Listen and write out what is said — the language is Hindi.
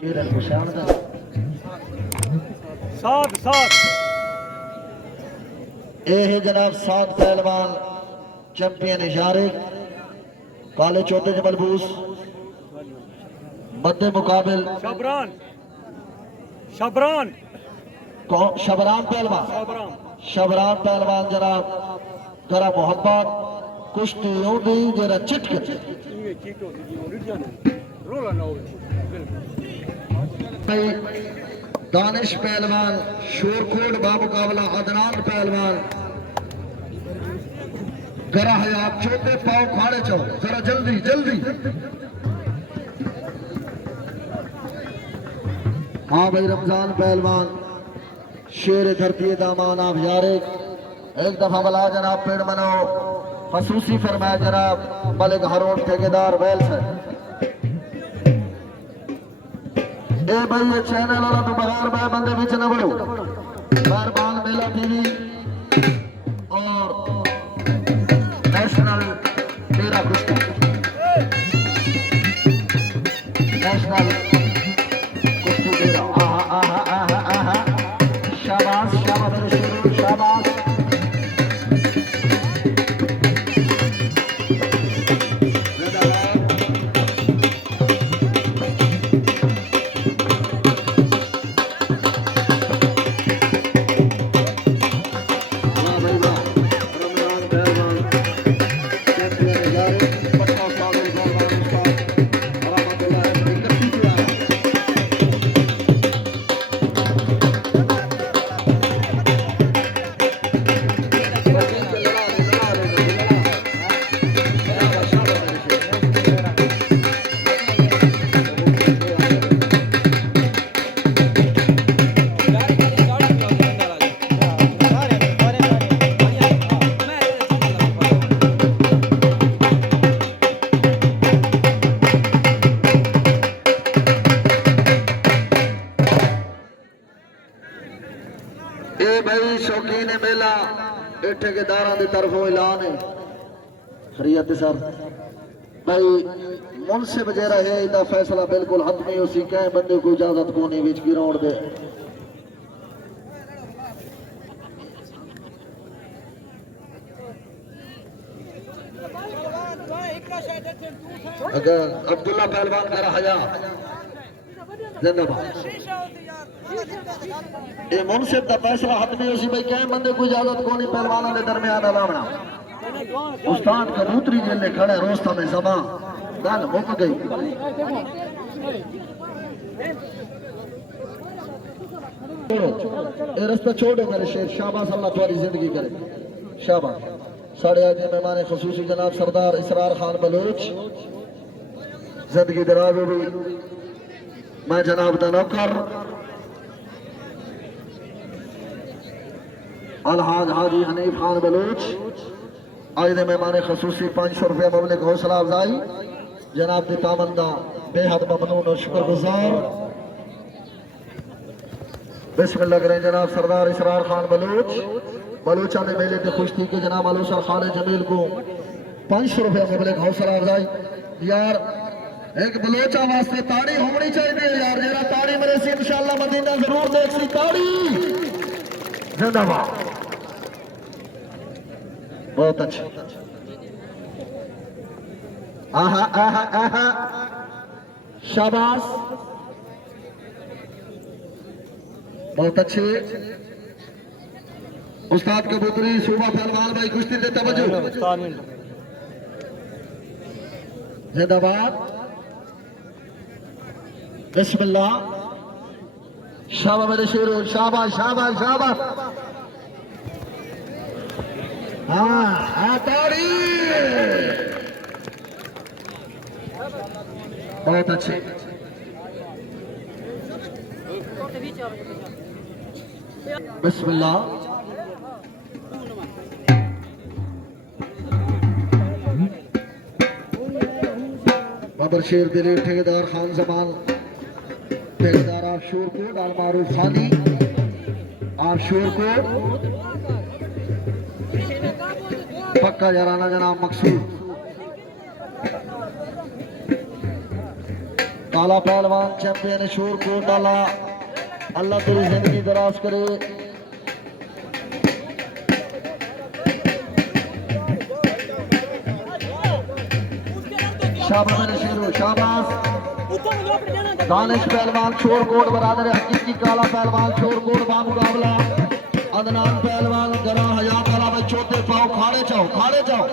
साथ साथ ये है जनाब सात पहलवान चैंपियन इशारे काले चौथे जबलबूस मध्य मुकाबिल शबरान शबरान शबरान पहलवान शबरान शबरान पहलवान जनाब करा मोहब्बत कुश्ती यूं जरा चिटक ये चीटो दी ओरिजिनल रोला ना दानिश पहलवान शोरकोट बामुकाबला अदनान पहलवान गरा हयात चौथे पाव खाड़े चो जरा जल्दी जल्दी। हाँ भाई रमजान पहलवान शेर धरती दामान आप यारे एक दफा बला जनाब पेड़ बनाओ खसूसी फरमाया जनाब मलिक हरोन ठेकेदार वेल से ए भाई ये चैनल वाला तो बगैर मैं बंदे बीच न बढ़ो मेहरबान मेला टीवी और नेशनल मेरा कुश्ती नेशनल कुश्ती मेरा आहा आहा आहा आहा शाबाश शाबाश मेरे शेरों शाबाश। भाई शौकीन मेला ठेकेदार की तरफों ऐलान है खरीत सर भाई मुनसिफ जरा है इसका फैसला बिल्कुल हतमी उसी कह बंदे को इजाजत को नहीं विच गिराउंड दे अगर अब्दुल्ला पहलवान का रहा जिंदाबाद ये मुनसिफ का फैसला हतमी उसी भाई कह बंदे को इजाजत को नहीं पहलवानों के दरमियान अलावना उस्ताद कबूतरी जेल खड़े रोस्ता में जमा गल मुक गई ये रास्ता छोड़ो मेरे शेर शाबाश अल्लाह तुम्हारी जिंदगी करे शाबाश। साढ़े आज मेहमान खसूसी जनाब सरदार इसरार खान बलोच जिंदगी दराज हो गई मैं जनाब दा नौकर अलहाज हाजी हनीफ खान बलोच आज दे मेहमान खसूसी 500 रुपया मबलिक हौसला अफजाई जनाब दी तामंदा बेहद ममनून और शुक्रगुजार। बिस्मिल्लाह करें जनाब सरदार इसरार खान बलोच बलोचा ने मेले के खुश थी कि जनाब अलूसर खान जमील को 500 रुपया मबलिक हौसला अफजाई। यार एक बलोचा वास्ते ताड़ी होनी चाहिए यार जरा ताड़ी मेरे से इंशाल्लाह मदीना जरूर देख सी ताड़ी जिंदाबाद बहुत अच्छे आहा आहा आहा शाबाश बहुत अच्छे उस्ताद कबूतरी सूबा पहलवान भाई कुश्ती दे तवज्जो जिंदाबाद बिस्मिल्लाह शाबाश मेरे शेरों शाबाश शाबाश शाबाश हाँ ताड़ी बहुत अच्छे बिस्मिल्लाह बाबर शेर दिली ठेकेदार खान जमान ठेकेदार आप शोर को डाल मारूफ खानी आप शोर को पक्का जराना जनाब मकसूद काला पहलवान चैंपियन शोर कोट डाला। अल्लाह तेरी जिंदगी दराज करे। शाबाश मेरे शेरों, शाबाश। दानिश पहलवान शोरकोट बरादर हकीकी काला पहलवान शोरकोट बा मुकाबला अदनान पहलवान गरा हयात वाला भाई चौथे पाओ खाड़े जाओ, खाड़े जाओ।